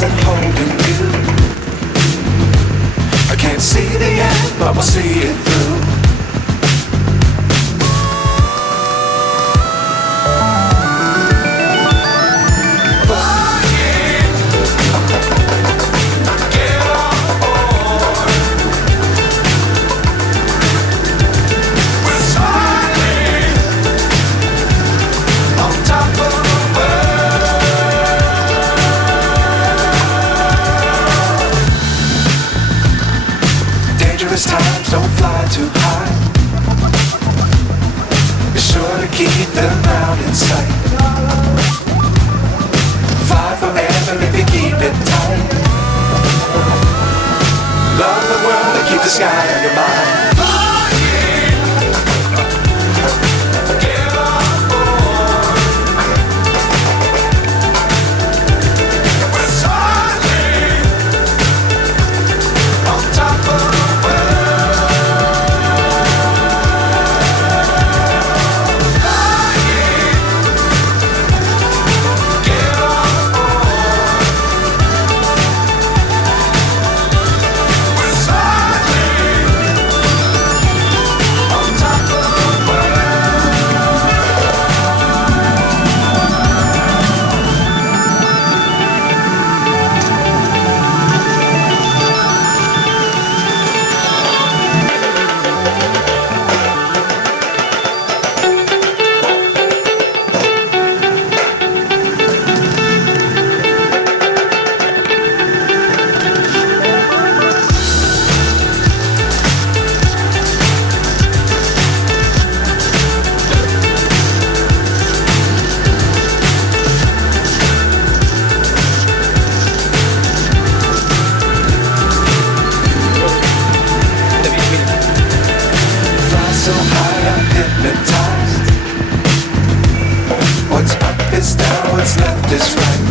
stars and holding you. I can't see the end, but we'll see it through. Times don't fly too high. Be sure to keep the ground in sight. Fly forever if you keep it tight. Love the world and keep the sky on your mind. So high I'm hypnotized. What's up is down, what's left is right.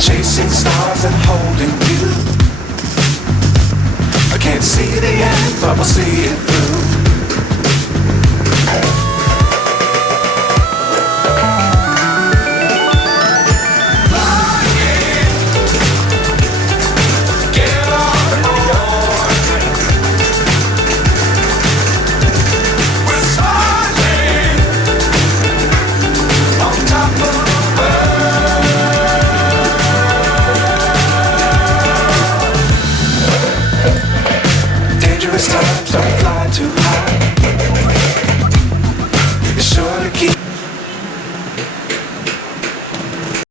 Chasing stars and holding you. I can't see the end, but we'll see it.